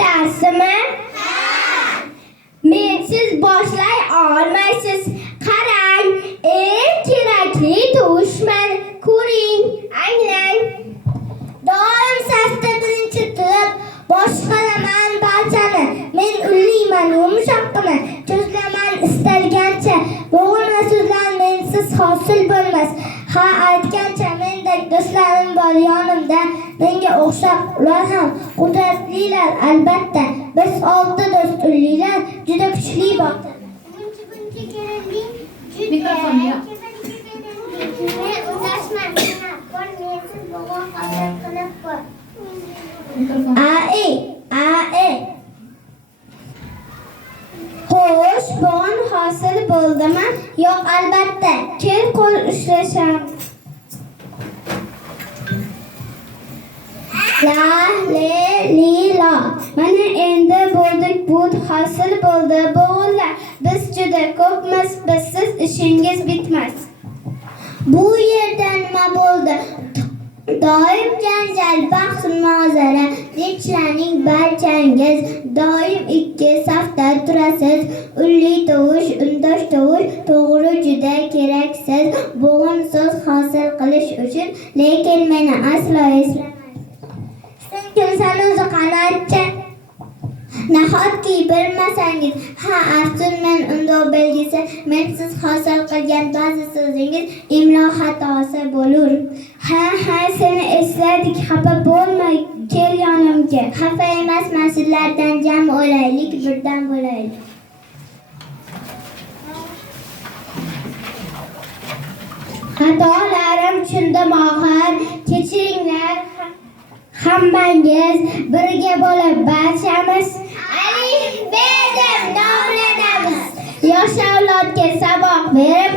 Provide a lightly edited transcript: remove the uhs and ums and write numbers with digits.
darsimi? Mensiz boshlay olmaysiz. Qarang, eng kerakli tovushman. Ko'ring, anglang. Doim safda birinchi turib boshqaraman barchani. Men ullayman yumshoqqina, cho'zilaman istalgancha. Bo'g'ilma so'zlar mensiz hosil bo'lmas. Ha, aytgancha mendek do'stlarim bor yonimda. Menga o'xshab ular ham qudratlilar albatta. Biz olti do'st ullilar juda kuchli botdi. Buncha kerakli Mikrofonga. Men undashman, mensiz bo'g'il hosil qilib qo'y. Xo'sh, bugun hosil bo'ldimi? Yo'q, albatta. Kel qo'l ushlasham. La le li la. Mana endi bo'ldik, bu hosil bo'ldi. Bo'g'illar, biz juda ko'pmiz, bizsiz ishingiz bitmas. Bu yerda nima bo'ldi? Doim janjal, bahs, munozara, tinchlarning barchangiz. Doim ikki safda turasiz. Ulli tovush, undosh tovush, to'g'ri juda keraksiz. Bo'g'im so'z hosil qilish uchun, lekin meni aslo eslamaysiz. Sen kimsan o'zi qanotchi? Nahotki bilmasangiz, ha afsus, men undov belgisi, mensiz hosil qilgan ba'zi so'zingiz imlo xatosi bo'lur. Ha, seni esladik, xafa bo'lma, kel yonimga. Xafa emasman, sizlardan jam o'laylik, birdan bo'laylik. Xatolarim shunda mohir, kechiringlar. Hammangiz birga bo'lib barchamiz alif be deb nomlanamiz. Yosh avlodga saboq berib,